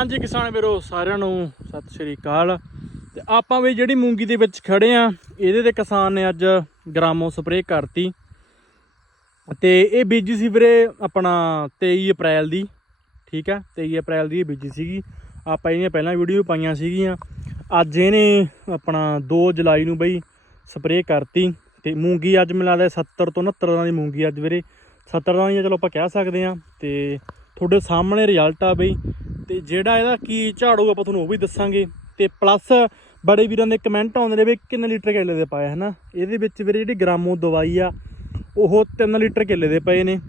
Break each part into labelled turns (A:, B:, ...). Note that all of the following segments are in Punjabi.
A: ਹਾਂਜੀ ਕਿਸਾਨ ਵੀਰੋ, ਸਾਰਿਆਂ ਨੂੰ ਸਤਿ ਸ਼੍ਰੀ ਅਕਾਲ। ਤੇ ਆਪਾਂ ਵੀ ਜਿਹੜੀ ਮੂੰਗੀ ਦੇ ਵਿੱਚ ਖੜੇ ਆ, ਇਹਦੇ ਤੇ ਕਿਸਾਨ ਨੇ ਅੱਜ ਗ੍ਰਾਮੋ ਸਪਰੇਅ ਕਰਤੀ। ਤੇ ਇਹ ਬੀਜੀ ਸੀ ਵੀਰੇ ਆਪਣਾ 23 ਅਪ੍ਰੈਲ ਦੀ, ਠੀਕ ਆ? 23 ਅਪ੍ਰੈਲ ਦੀ ਇਹ ਬੀਜੀ ਸੀਗੀ। ਆਪਾਂ ਇਹਦੀਆਂ ਪਹਿਲਾਂ ਵੀਡੀਓ ਪਾਈਆਂ ਸੀਗੀਆਂ। ਅੱਜ ਇਹਨੇ ਆਪਣਾ 2 ਜੁਲਾਈ ਨੂੰ ਬਈ ਸਪਰੇਅ ਕਰਤੀ। ਤੇ ਮੂੰਗੀ ਅੱਜ ਮੈਨੂੰ ਲੱਗਦਾ 70 ਤੋਂ 69 ਦਿਨਾਂ ਦੀ ਮੂੰਗੀ ਅੱਜ ਵੀਰੇ। 70 ਦਿਨਾਂ ਚਲੋ ਆਪਾਂ ਕਹਿ ਸਕਦੇ ਆ। ਤੇ ਤੁਹਾਡੇ ਸਾਹਮਣੇ ਰਿਜ਼ਲਟ ਆ ਬਈ। ਤੇ ਜਿਹੜਾ ਇਹਦਾ ਕੀ ਝਾੜੂ ਆਪਾਂ ਤੁਹਾਨੂੰ ਉਹ ਵੀ ਦੱਸਾਂਗੇ। ਤੇ ਪਲੱਸ ਬੜੇ ਵੀਰਾਂ ਦੇ ਕਮੈਂਟ ਆਉਂਦੇ ਨੇ ਵੀ ਕਿੰਨੇ ਲੀਟਰ ਕੇਲੇ ਦੇ ਪਾਏ ਹਨਾ? ਇਹਦੇ ਵਿੱਚ ਵੀਰੇ ਜਿਹੜੀ ਗ੍ਰਾਮੋ ਦਵਾਈ ਆ, ਉਹ 3 ਲੀਟਰ ਕੇਲੇ ਦੇ ਪਏ ਨੇ।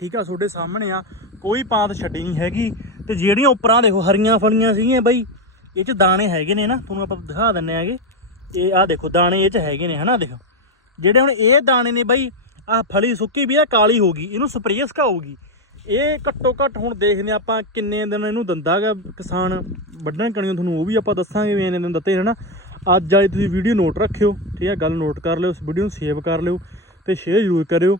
A: ਠੀਕ ਆ, ਤੁਹਾਡੇ ਸਾਹਮਣੇ ਆ। ਕੋਈ ਪਾਂਤ ਛੱਡੀ ਨਹੀਂ ਹੈਗੀ। ਤੇ ਜਿਹੜੀਆਂ ਉੱਪਰਾਂ ਦੇਖੋ, ਹਰੀਆਂ ਫਲੀਆਂ ਸੀਗੀਆਂ ਬਈ, ਇਹ ਚ ਦਾਣੇ ਹੈਗੇ ਨੇ ਨਾ, ਤੁਹਾਨੂੰ ਆਪਾਂ ਦਿਖਾ ਦਿੰਨੇ ਆਗੇ। ਇਹ ਆ ਦੇਖੋ, ਦਾਣੇ ਇਹ ਚ ਹੈਗੇ ਨੇ, ਹਨਾ? ਦੇਖੋ। ਜਿਹੜੇ ਹੁਣ ਇਹ ਦਾਣੇ ਨੇ ਬਈ ਆ ਫਲੀ ਸੁੱਕੀ ਵੀ ਆ, ਕਾਲੀ ਹੋ ਗਈ, ਇਹਨੂੰ ਸਪਰੇਅ ਸਕਾਊਗੀ। ਇਹ ਘੱਟੋ ਘੱਟ ਹੁਣ ਦੇਖਦੇ ਹਾਂ ਆਪਾਂ ਕਿੰਨੇ ਦਿਨ ਇਹਨੂੰ ਦੰਦਾਗਾ ਕਿਸਾਨ ਵੱਢਣ ਕਣੀਆਂ ਤੁਹਾਨੂੰ ਉਹ ਵੀ ਆਪਾਂ ਦੱਸਾਂਗੇ ਵੀ ਇਹਨੇ ਦਿਨ ਦਿੱਤੇ ਹਨਾ। ਅੱਜ ਵਾਲੀ ਤੁਸੀਂ ਵੀਡੀਓ ਨੋਟ ਰੱਖਿਓ, ਠੀਕ ਹੈ, ਗੱਲ ਨੋਟ ਕਰ ਲਿਓ ਇਸ ਵੀਡੀਓ ਨੂੰ ਸੇਵ ਕਰ ਲਿਓ ਤੇ ਸ਼ੇਅਰ ਜ਼ਰੂਰ ਕਰਿਓ।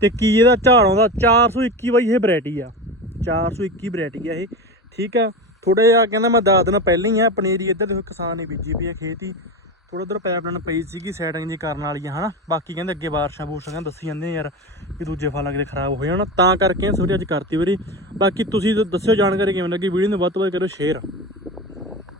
A: ਤੇ ਕੀ ਇਹਦਾ ਝਾੜ ਆਉਂਦਾ? 421 ਬਾਈ ਇਹ ਵੈਰਾਈਟੀ ਆ। 421 ਵੈਰਾਈਟੀ ਆ ਇਹ, ਠੀਕ ਆ ਥੋੜਾ ਜਿਹਾ ਕਹਿੰਦਾ ਮੈਂ ਦੱਸ ਦਿਨ ਪਹਿਲਾਂ ਹੀ ਆ, ਪਨੀਰੀ ਇੱਧਰ ਦੇਖੋ ਕਿਸਾਨ ਨੇ ਬੀਜੀ ਪਈ ਆ ਖੇਤੀ। ਥੋੜਾ ਉਧਰ ਪਾਈਪਲਾਈਨ ਪਈ ਸੀਗੀ ਸੈਟਿੰਗ ਜੀ ਕਰਨ ਵਾਲੀ ਆ, ਹਨਾ? ਬਾਕੀ ਕਹਿੰਦੇ ਅੱਗੇ ਬਾਰਿਸ਼ਾਂ ਬੂਰਸ਼ਾਂ ਕਹਿੰਦੇ ਦੱਸੀ ਜਾਂਦੇ ਆ ਯਾਰ ਕਿ ਦੂਜੇ ਫਲ ਅਗਲੇ ਖਰਾਬ ਹੋ ਜਾਣ ਤਾਂ ਕਰਕੇ ਸੋਰੀ ਅੱਜ ਕਰਤੀ ਵੀਰੇ। ਬਾਕੀ ਤੁਸੀਂ ਦੱਸਿਓ ਜਾਣਕਾਰੀ ਕਿਵੇਂ ਲੱਗੀ। ਵੀਡੀਓ ਨੂੰ ਵੱਧ ਤੋਂ ਵੱਧ ਕਰੋ ਸ਼ੇਅਰ